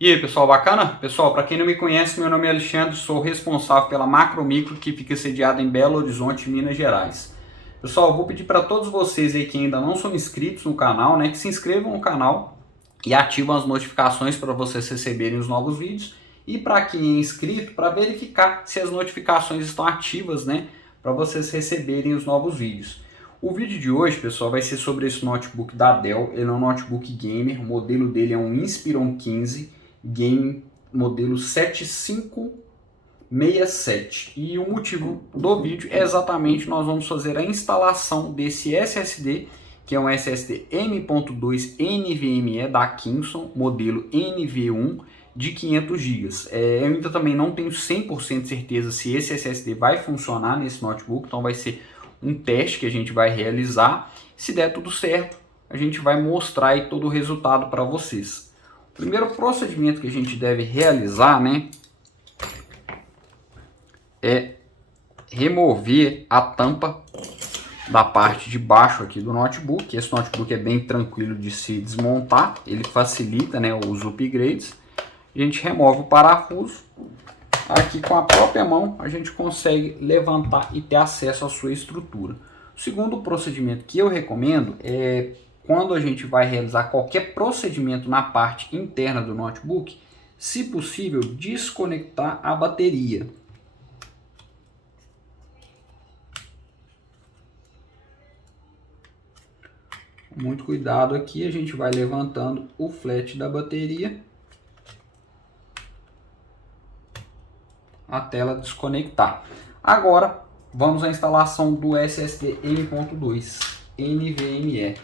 E aí, pessoal, bacana? Pessoal, para quem não me conhece, meu nome é Alexandre, sou responsável pela Macromicro, que fica sediada em Belo Horizonte, Minas Gerais. Pessoal, eu vou pedir para todos vocês aí que ainda não são inscritos no canal, que se inscrevam no canal e ativam as notificações para vocês receberem os novos vídeos. E para quem é inscrito, para verificar se as notificações estão ativas, para vocês receberem os novos vídeos. O vídeo de hoje, pessoal, vai ser sobre esse notebook da Dell. Ele é um notebook gamer, o modelo dele é um Inspiron 15 Game modelo 7567. E o motivo do vídeo é exatamente nós vamos fazer a instalação desse SSD, que é um SSD M.2 NVMe da Kingston, modelo NV1 de 500 GB. Eu ainda também não tenho 100% certeza se esse SSD vai funcionar nesse notebook, então vai ser um teste que a gente vai realizar. Se der tudo certo, a gente vai mostrar aí todo o resultado para vocês. O primeiro procedimento que a gente deve realizar, é remover a tampa da parte de baixo aqui do notebook. Esse notebook é bem tranquilo de se desmontar, ele facilita, os upgrades. A gente remove o parafuso. Aqui com a própria mão a gente consegue levantar e ter acesso à sua estrutura. O segundo procedimento que eu recomendo é quando a gente vai realizar qualquer procedimento na parte interna do notebook, se possível, desconectar a bateria. Muito cuidado aqui, a gente vai levantando o flat da bateria até ela desconectar. Agora vamos à instalação do SSD M.2 NVMe.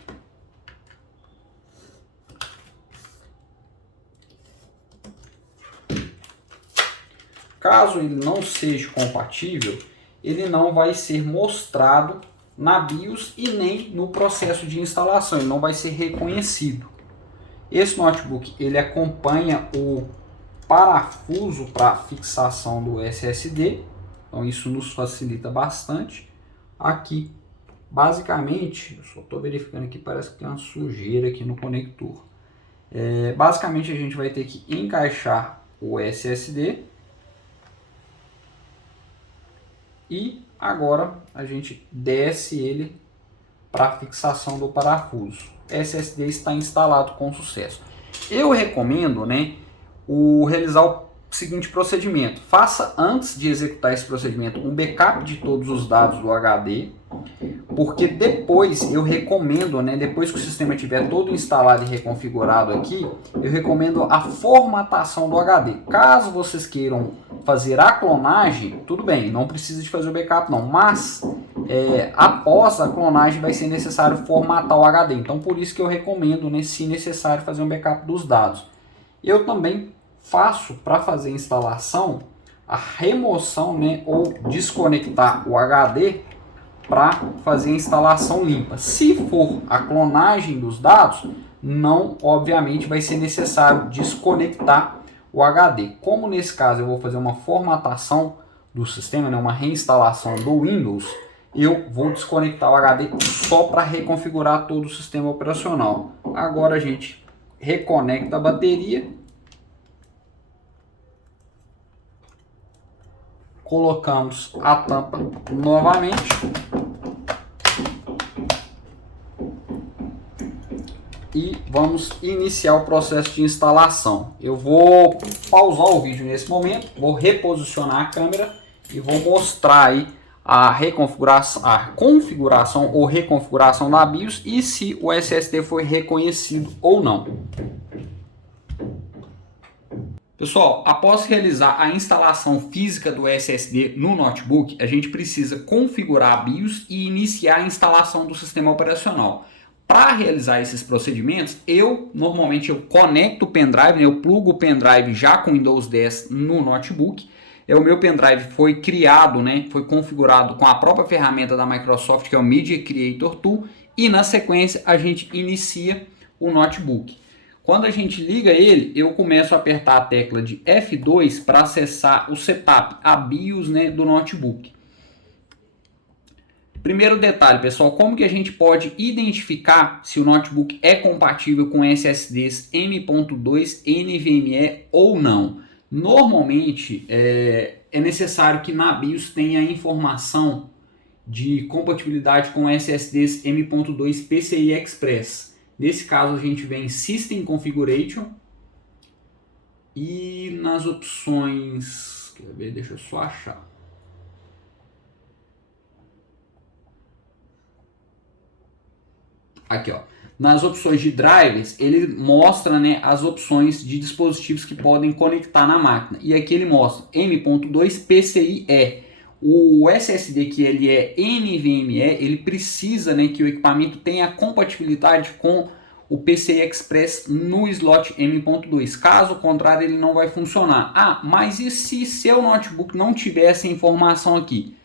Caso ele não seja compatível, ele não vai ser mostrado na BIOS e nem no processo de instalação, ele não vai ser reconhecido. Esse notebook ele acompanha o parafuso para fixação do SSD, então isso nos facilita bastante. Aqui, basicamente, eu só estou verificando aqui, parece que tem uma sujeira aqui no conector. Basicamente a gente vai ter que encaixar o SSD. E agora a gente desce ele para fixação do parafuso. SSD está instalado com sucesso. Eu recomendo, realizar o seguinte procedimento. Faça antes de executar esse procedimento um backup de todos os dados do HD, porque depois eu recomendo, depois que o sistema estiver todo instalado e reconfigurado aqui, eu recomendo a formatação do HD. Caso vocês queiram fazer a clonagem, tudo bem, não precisa de fazer o backup não, mas após a clonagem vai ser necessário formatar o HD. Então por isso que eu recomendo, se necessário, fazer um backup dos dados. Eu também faço para fazer a instalação a remoção, ou desconectar o HD para fazer a instalação limpa. Se for a clonagem dos dados, não, obviamente, vai ser necessário desconectar o HD. Como nesse caso eu vou fazer uma formatação do sistema, uma reinstalação do Windows, eu vou desconectar o HD só para reconfigurar todo o sistema operacional. Agora a gente reconecta a bateria. Colocamos a tampa novamente. E vamos iniciar o processo de instalação. Eu vou pausar o vídeo nesse momento, vou reposicionar a câmera e vou mostrar aí a configuração ou reconfiguração da BIOS e se o SSD foi reconhecido ou não. Pessoal, após realizar a instalação física do SSD no notebook, a gente precisa configurar a BIOS e iniciar a instalação do sistema operacional. Para realizar esses procedimentos, normalmente eu conecto o pendrive, eu plugo o pendrive já com Windows 10 no notebook. O meu pendrive foi criado, foi configurado com a própria ferramenta da Microsoft, que é o Media Creator Tool, e na sequência a gente inicia o notebook. Quando a gente liga ele, eu começo a apertar a tecla de F2 para acessar o setup, a BIOS do notebook. Primeiro detalhe, pessoal, como que a gente pode identificar se o notebook é compatível com SSDs M.2 NVMe ou não? Normalmente é necessário que na BIOS tenha informação de compatibilidade com SSDs M.2 PCI Express. Nesse caso a gente vem em System Configuration e nas opções, quer ver, deixa eu só achar. Aqui, ó. Nas opções de drivers, ele mostra, né, as opções de dispositivos que podem conectar na máquina. E aqui ele mostra M.2 PCIe. O SSD que ele é NVMe, ele precisa, né, que o equipamento tenha compatibilidade com o PCI Express no slot M.2. Caso contrário, ele não vai funcionar. Ah, mas e se seu notebook não tiver essa informação aqui?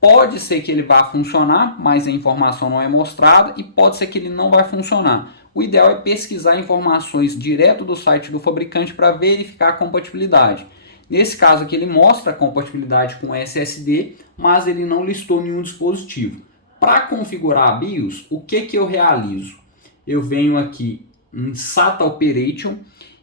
Pode ser que ele vá funcionar, mas a informação não é mostrada, e pode ser que ele não vai funcionar. O ideal é pesquisar informações direto do site do fabricante para verificar a compatibilidade. Nesse caso aqui ele mostra a compatibilidade com SSD, mas ele não listou nenhum dispositivo. Para configurar a BIOS, o que eu realizo? Eu venho aqui em SATA Operation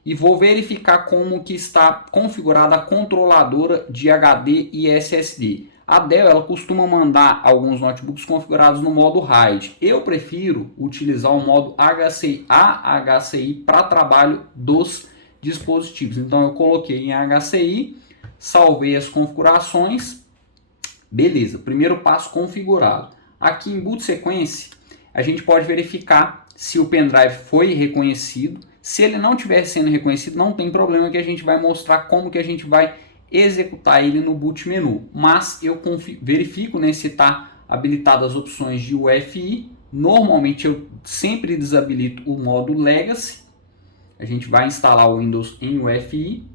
e vou verificar como que está configurada a controladora de HD e SSD. A Dell ela costuma mandar alguns notebooks configurados no modo RAID. Eu prefiro utilizar o modo HCI para trabalho dos dispositivos. Então eu coloquei em HCI, salvei as configurações, beleza. Primeiro passo configurado. Aqui em Boot Sequence a gente pode verificar se o pendrive foi reconhecido. Se ele não estiver sendo reconhecido, não tem problema, que a gente vai mostrar como que a gente vai executar ele no boot menu. Mas eu verifico, né, se está habilitado as opções de UEFI. Normalmente eu sempre desabilito o modo Legacy. A gente vai instalar o Windows em UEFI.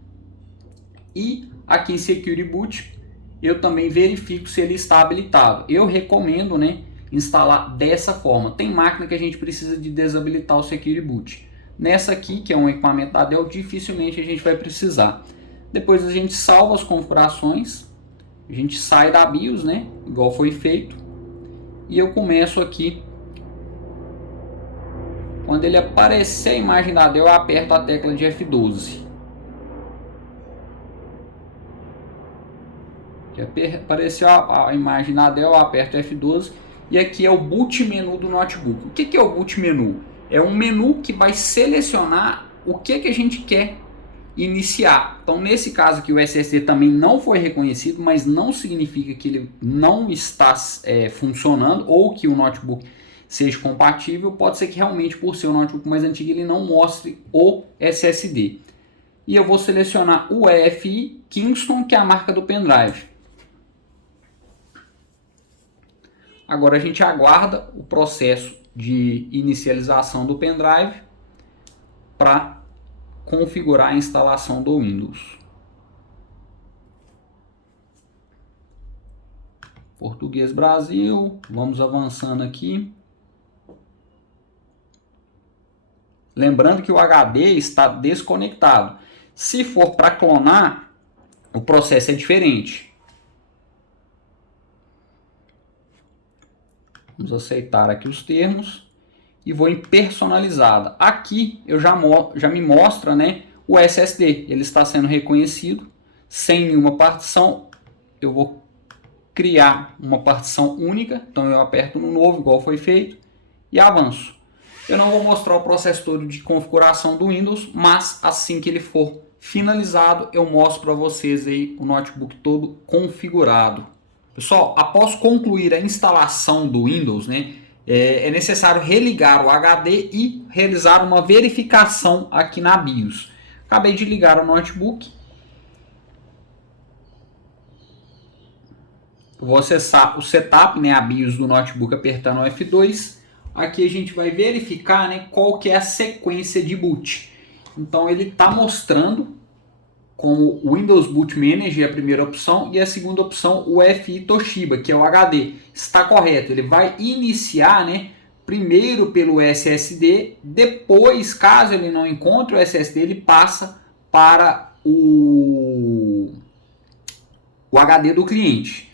E aqui em Security Boot eu também verifico se ele está habilitado. Eu recomendo, né, instalar dessa forma. Tem máquina que a gente precisa de desabilitar o Security Boot. Nessa aqui, que é um equipamento da Dell, dificilmente a gente vai precisar. Depois a gente salva as configurações, a gente sai da BIOS, né, igual foi feito, e eu começo aqui. Quando ele aparecer a imagem da Dell, eu aperto a tecla de F12. Que apareceu a imagem da Dell, eu aperto F12, e aqui é o boot menu do notebook. O que é o boot menu? É um menu que vai selecionar o que a gente quer iniciar. Então nesse caso aqui o SSD também não foi reconhecido, mas não significa que ele não está funcionando ou que o notebook seja compatível. Pode ser que realmente, por ser um notebook mais antigo, ele não mostre o SSD. E eu vou selecionar o EFI Kingston, que é a marca do pendrive. Agora a gente aguarda o processo de inicialização do pendrive para configurar a instalação do Windows. Português Brasil, vamos avançando aqui. Lembrando que o HD está desconectado. Se for para clonar, o processo é diferente. Vamos aceitar aqui os termos e vou em personalizada. Aqui eu já me mostra, né, o SSD. Ele está sendo reconhecido sem nenhuma partição. Eu vou criar uma partição única. Então eu aperto no novo, igual foi feito, e avanço. Eu não vou mostrar o processo todo de configuração do Windows, mas assim que ele for finalizado, eu mostro para vocês aí o notebook todo configurado. Pessoal, após concluir a instalação do Windows, né, é necessário religar o HD e realizar uma verificação aqui na BIOS. Acabei de ligar o notebook. Vou acessar o setup, né, a BIOS do notebook, apertando o F2. Aqui a gente vai verificar, né, qual que é a sequência de boot. Então ele está mostrando como o Windows Boot Manager é a primeira opção e a segunda opção o FI Toshiba, que é o HD. Está correto, ele vai iniciar, né, primeiro pelo SSD, depois, caso ele não encontre o SSD, ele passa para o HD do cliente.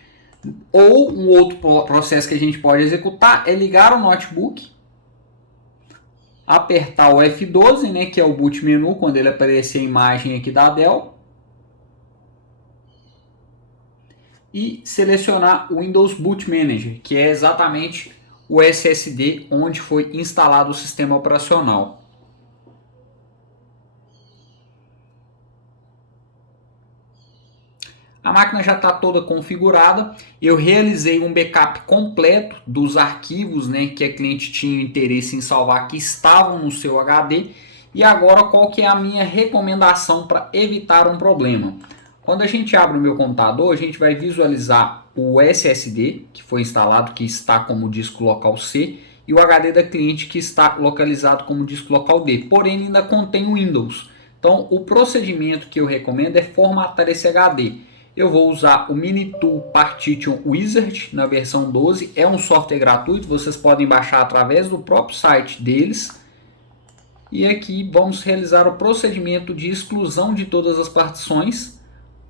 Ou um outro processo que a gente pode executar é ligar o notebook, apertar o F12, né, que é o boot menu, quando ele aparecer a imagem aqui da Dell, e selecionar o Windows Boot Manager, que é exatamente o SSD onde foi instalado o sistema operacional. A máquina já está toda configurada. Eu realizei um backup completo dos arquivos, né, que a cliente tinha interesse em salvar, que estavam no seu HD. E agora, qual que é a minha recomendação para evitar um problema? Quando a gente abre o meu computador, a gente vai visualizar o SSD que foi instalado, que está como disco local C, e o HD da cliente, que está localizado como disco local D, porém ainda contém o Windows. Então, o procedimento que eu recomendo é formatar esse HD. Eu vou usar o Minitool Partition Wizard na versão 12, é um software gratuito, vocês podem baixar através do próprio site deles. E aqui vamos realizar o procedimento de exclusão de todas as partições.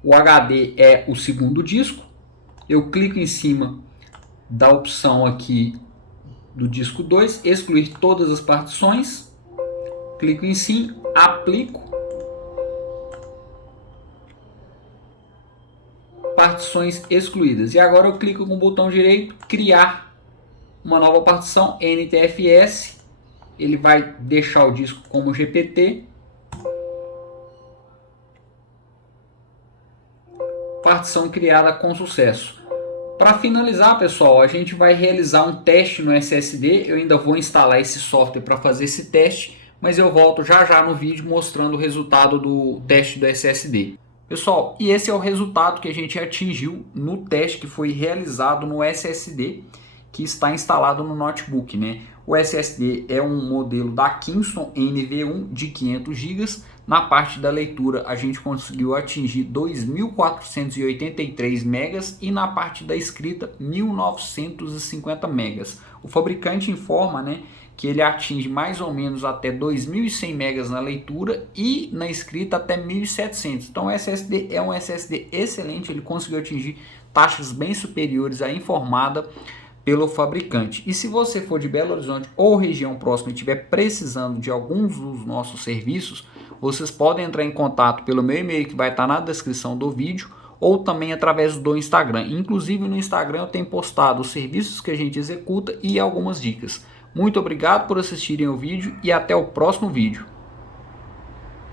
O HD é o segundo disco. Eu clico em cima da opção aqui do disco 2, excluir todas as partições. Clico em sim, aplico. Partições excluídas. E agora eu clico com o botão direito, criar uma nova partição, NTFS. Ele vai deixar o disco como GPT. Partição criada com sucesso. Para finalizar, pessoal, a gente vai realizar um teste no SSD. Eu ainda vou instalar esse software para fazer esse teste, mas eu volto já já no vídeo mostrando o resultado do teste do SSD. Pessoal, e esse é o resultado que a gente atingiu no teste que foi realizado no SSD que está instalado no notebook, né? O SSD é um modelo da Kingston NV1 de 500 GB. Na parte da leitura a gente conseguiu atingir 2.483 megas e na parte da escrita 1.950 megas. O fabricante informa, né, que ele atinge mais ou menos até 2.100 megas na leitura e na escrita até 1.700. Então o SSD é um SSD excelente, ele conseguiu atingir taxas bem superiores à informada pelo fabricante. E se você for de Belo Horizonte ou região próxima e estiver precisando de alguns dos nossos serviços, vocês podem entrar em contato pelo meu e-mail que vai estar na descrição do vídeo ou também através do Instagram. Inclusive no Instagram eu tenho postado os serviços que a gente executa e algumas dicas. Muito obrigado por assistirem o vídeo e até o próximo vídeo.